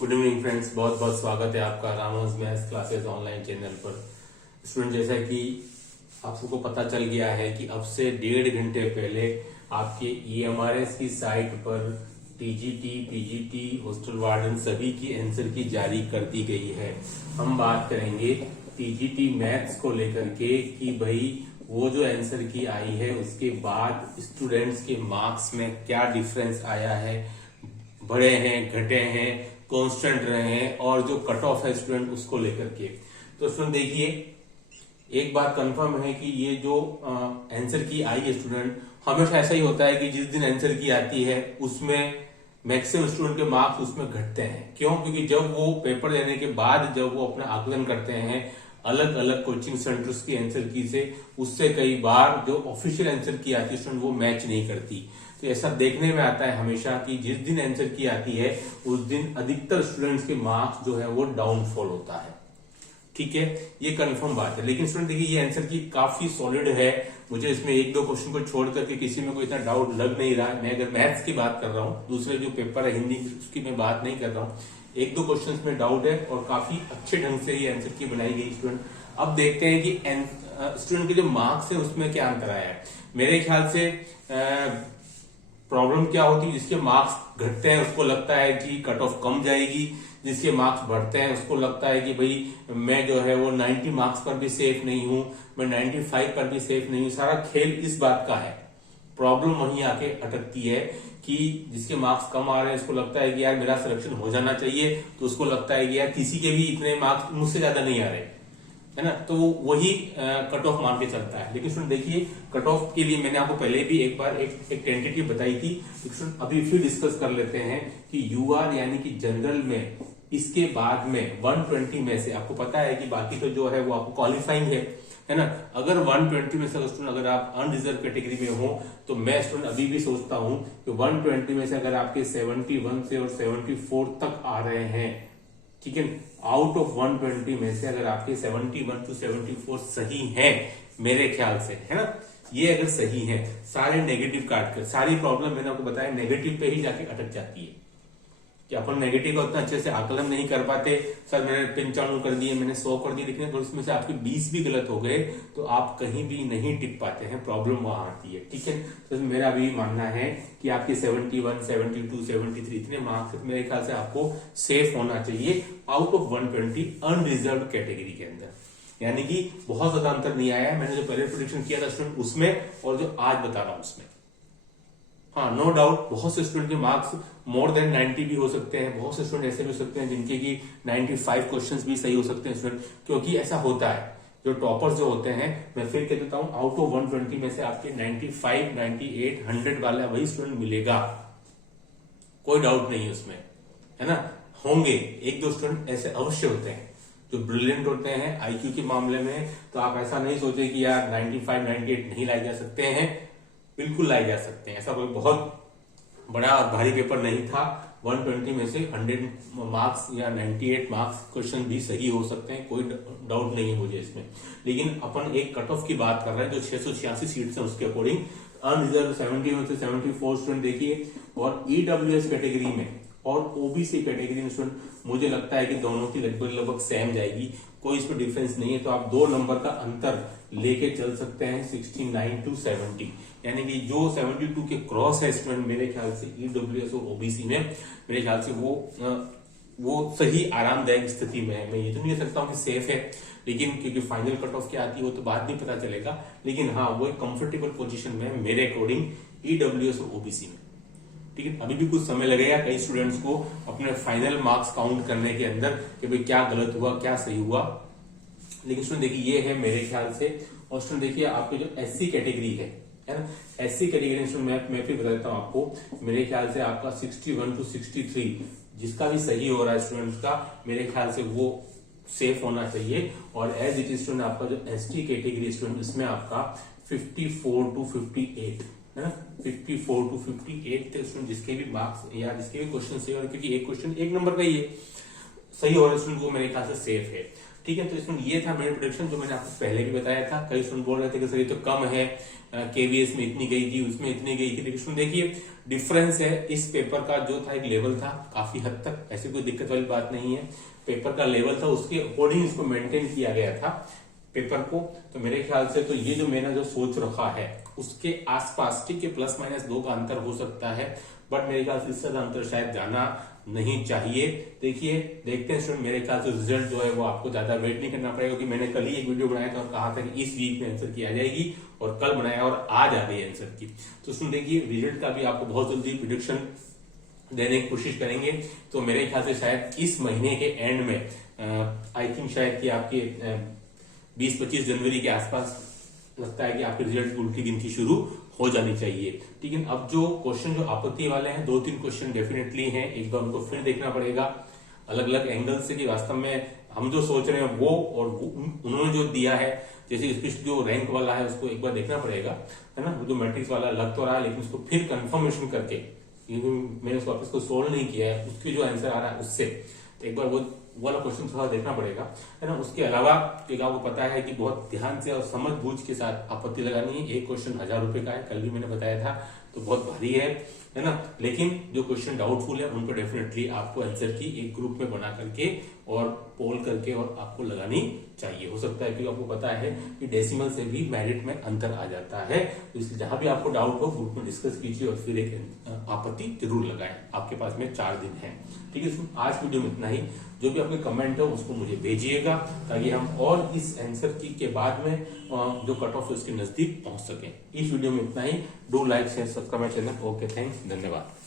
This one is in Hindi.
गुड इवनिंग फ्रेंड्स, बहुत बहुत स्वागत है आपका Ramos maths classes online channel पर। स्टूडेंट, जैसा कि आप सबको पता चल गया है कि अब से 1.5 घंटे पहले आपके EMRS की साइट पर TGT, PGT, हॉस्टल वार्डन सभी की आंसर की जारी कर दी गई है। हम बात करेंगे TGT मैथ्स को लेकर के कि भाई वो जो आंसर की आई है उसके बाद स्टूडेंट्स के मार्क्स में क्या डिफरेंस आया है, बढ़े हैं, घटे हैं, कांस्टेंट रहे हैं, और जो कट ऑफ है स्टूडेंट उसको लेकर के। तो स्टूडेंट देखिए, एक बात कंफर्म है कि ये जो आंसर की आई है स्टूडेंट, हमेशा ऐसा ही होता है कि जिस दिन आंसर की आती है उसमें मैक्सिमम स्टूडेंट के मार्क्स उसमें घटते हैं। क्यों? क्योंकि जब वो पेपर देने के बाद जब वो अपना आकलन करते हैं अलग अलग कोचिंग सेंटर्स की आंसर की से, उससे कई बार जो ऑफिशियल आंसर की आती है स्टूडेंट वो मैच नहीं करती। तो ऐसा देखने में आता है हमेशा कि जिस दिन आंसर की आती है उस दिन अधिकतर स्टूडेंट्स के मार्क्स जो है वो डाउनफॉल होता है। ठीक है, ये कंफर्म बात है। लेकिन स्टूडेंट देखिए, ये आंसर की काफी सॉलिड है। मुझे इसमें एक दो क्वेश्चन को छोड़ करके किसी में कोई इतना डाउट लग नहीं रहा है। मैं अगर मैथ्स की बात कर रहा हूँ, दूसरे जो पेपर है हिंदी उसकी मैं बात नहीं कर रहा हूँ, एक दो क्वेश्चन में डाउट है और काफी अच्छे ढंग से ये आंसर की बनाई गई स्टूडेंट। अब देखते हैं कि स्टूडेंट के जो मार्क्स है उसमें क्या अंतर आया है। मेरे ख्याल से प्रॉब्लम क्या होती है, जिसके मार्क्स घटते हैं उसको लगता है कि कट ऑफ कम जाएगी, जिसके मार्क्स बढ़ते हैं उसको लगता है कि भाई मैं जो है वो 90 मार्क्स पर भी सेफ नहीं हूं, मैं 95 पर भी सेफ नहीं हूं। सारा खेल इस बात का है। प्रॉब्लम वहीं आके अटकती है कि जिसके मार्क्स कम आ रहे हैं उसको लगता है कि यार मेरा सिलेक्शन हो जाना चाहिए, तो उसको लगता है कि यार किसी के भी इतने मार्क्स मुझसे ज्यादा नहीं आ रहे, है ना, तो वही कट ऑफ मान के चलता है। लेकिन स्टूडेंट देखिए, कट ऑफ के लिए मैंने आपको पहले भी एक बार एक टेंटेटिव बताई थी। स्टूडेंट अभी फिर डिस्कस कर लेते हैं कि यूआर यानी कि जनरल में इसके बाद में 120 में से आपको पता है कि बाकी तो जो है वो आपको क्वालिफाइंग है ना। अगर 120 में से स्टूडेंट अगर आप अनरिजर्व कैटेगरी में हो तो मैं स्टूडेंट अभी भी सोचता हूं कि 120 में से अगर आपके 71 से और 74 तक आ रहे हैं, ठीक है, आउट ऑफ 120 में से अगर आपके 71 टू 74 सही हैं मेरे ख्याल से, है ना, ये अगर सही है, सारे नेगेटिव काट कर, सारी प्रॉब्लम मैंने आपको बताया नेगेटिव पे ही जाके अटक जाती है कि अपन नेगेटिव का उतना अच्छे से आकलन नहीं कर पाते। सर मैंने 95 कर दिए, मैंने 100 कर दिए, लेकिन अगर उसमें से आपके 20 भी गलत हो गए तो आप कहीं भी नहीं टिक पाते हैं, प्रॉब्लम वहां आती है। ठीक है, तो मेरा भी मानना है कि आपके 71, 72, 73 इतने मार्क्स मेरे ख्याल से आपको सेफ होना चाहिए आउट ऑफ 120 अनरिजर्व कैटेगरी के अंदर। यानी कि बहुत ज्यादा अंतर नहीं आया है। मैंने जो पहले प्रेडिक्शन किया था स्टूडेंट उसमें और जो आज बता रहा हूं उसमें। हाँ, नो डाउट बहुत से स्टूडेंट के मार्क्स मोर देन 90 भी हो सकते हैं, बहुत से स्टूडेंट ऐसे भी हो सकते हैं जिनके की 95 क्वेश्चंस भी सही हो सकते हैं स्टूडेंट, क्योंकि ऐसा होता है। जो टॉपर्स जो होते हैं, मैं फिर कह देता हूं, आउट ऑफ 120 में से आपके 95, 98, 100 वाला वही स्टूडेंट मिलेगा, कोई डाउट नहीं है उसमें, है ना। होंगे एक दो स्टूडेंट ऐसे अवश्य होते हैं जो ब्रिलियंट होते हैं IQ के मामले में। तो आप ऐसा नहीं सोचे कि यार 95, 98 नहीं लाए जा सकते हैं, बिल्कुल लाए जा सकते हैं। ऐसा कोई बहुत बड़ा और भारी पेपर नहीं था। 120 में से 100 मार्क्स या 98 मार्क्स क्वेश्चन भी सही हो सकते हैं, कोई डाउट नहीं है मुझे इसमें। लेकिन अपन एक कट ऑफ की बात कर रहे हैं जो 686 सीट्स हैं उसके अकॉर्डिंग अनरिजर्व 71 से 74 स्टूडेंट देखिए, और EWS कैटेगरी में और OBC कैटेगरी में स्टूडेंट मुझे लगता है कि दोनों की लगभग सेम जाएगी, कोई इसमें डिफरेंस नहीं है। तो आप 2 नंबर का अंतर लेके चल सकते हैं 69 टू 70, यानी कि जो 72 के क्रॉस है स्टूडेंट मेरे ख्याल से EWS और OBC में, मेरे ख्याल से वो सही आरामदायक स्थिति में है। मैं ये तो नहीं कह सकता हूँ कि सेफ है, लेकिन क्योंकि फाइनल कट ऑफ क्या आती है वो तो बाद में पता चलेगा। लेकिन हाँ, वो एक कंफर्टेबल पोजीशन में है मेरे अकॉर्डिंग EWS और OBC में। ठीक है, अभी भी कुछ समय लगेगा कई स्टूडेंट्स को अपने फाइनल मार्क्स काउंट करने के अंदर कि भाई क्या गलत हुआ क्या सही हुआ। लेकिन स्टूडेंट देखिए, ये है मेरे ख्याल से। और स्टूडेंट देखिए, आपके जो SC कैटेगरी है ना, SC कैटेगरी स्टूडेंट मैं फिर बता देता हूँ आपको। मेरे ख्याल से आपका 61 टू 63 जिसका भी सही हो रहा है स्टूडेंट्स का, मेरे ख्याल से वो सेफ होना चाहिए। और एज इट इज स्टूडेंट आपका जो ST कैटेगरी स्टूडेंट, इसमें आपका 54 टू 58 है ना, 54 टू 58 थे स्टूडेंट जिसके भी मार्क्स या जिसके भी क्वेश्चन सही हो रहे, क्योंकि एक क्वेश्चन एक नंबर का ही है, सही हो रहा है स्टूडेंट, वो मेरे ख्याल से सेफ है। ठीक है, तो इसमें ये था मेरा प्रोडिक्शन जो मैंने आपको पहले भी बताया था। कई स्टूडेंट बोल रहे थे कि सर ये तो कम है, केवीएस में इतनी गई थी, उसमें इतनी गई थी, लेकिन देखिए डिफरेंस है। इस पेपर का जो था एक लेवल था काफी हद तक, ऐसी कोई दिक्कत वाली बात नहीं है। पेपर का लेवल था उसके अकॉर्डिंग इसको मेंटेन किया गया था पेपर को। तो मेरे ख्याल से तो ये जो मैंने जो सोच रखा है उसके आसपास, ठीक है, प्लस माइनस 2 का अंतर हो सकता है, बट मेरे ख्याल से इससे ज्यादा अंतर शायद जाना नहीं चाहिए। देखिए देखते हैं स्टूडेंट, मेरे ख्याल से रिजल्ट जो है वो आपको ज्यादा वेट नहीं करना पड़ेगा, क्योंकि मैंने कल ही एक वीडियो बनाया था और कहा था कि इस वीक में आंसर की आ जाएगी, और कल बनाया और आज आ गई आंसर की। तो स्टूडेंट देखिए रिजल्ट का भी आपको बहुत जल्दी प्रिडिक्शन देने की कोशिश करेंगे। तो मेरे ख्याल से शायद इस महीने के एंड में आई थिंक शायद कि आपके 20-25 जनवरी के आसपास लगता है कि आपके रिजल्ट की उल्टी गिनती शुरू हो जानी चाहिए। ठीक है, अब जो क्वेश्चन जो आपत्ति वाले हैं 2-3 क्वेश्चन डेफिनेटली हैं, एक बार उनको फिर देखना पड़ेगा अलग अलग एंगल से कि वास्तव में हम जो सोच रहे हैं वो और उन्होंने जो दिया है, जैसे स्पेशली जो रैंक वाला है उसको एक बार देखना पड़ेगा, है ना। वो जो मैट्रिक्स वाला लग तो रहा है, लेकिन उसको फिर कंफर्मेशन करके, मैंने उस वापस को सोल्व नहीं किया है, उसके जो आंसर आ रहा है उससे तो एक बार वो वाला क्वेश्चन थोड़ा देखना पड़ेगा, है ना। उसके अलावा एक आपको पता है कि बहुत ध्यान से और समझ बूझ के साथ आपत्ति लगानी है। एक क्वेश्चन 1000 रुपए का है, कल भी मैंने बताया था, तो बहुत भारी है ना। लेकिन जो क्वेश्चन डाउटफुल है उनको डेफिनेटली आपको आंसर की एक ग्रुप में बना करके और पोल करके और आपको लगानी चाहिए। हो सकता है क्योंकि आपको पता है कि डेसिमल से भी मेरिट में अंतर आ जाता है, तो इसलिए जहां भी आपको डाउट हो ग्रुप में डिस्कस कीजिए और फिर एक आपत्ति जरूर लगाएं। आपके पास में 4 दिन है, ठीक है। आज वीडियो में इतना ही। जो भी आपके कमेंट है उसको मुझे भेजिएगा, ताकि हम और इस आंसर की के बाद में जो कट ऑफ है उसके नजदीक पहुंच सके। इस वीडियो में इतना ही। Do like share subscribe my channel. Okay, thanks, धन्यवाद।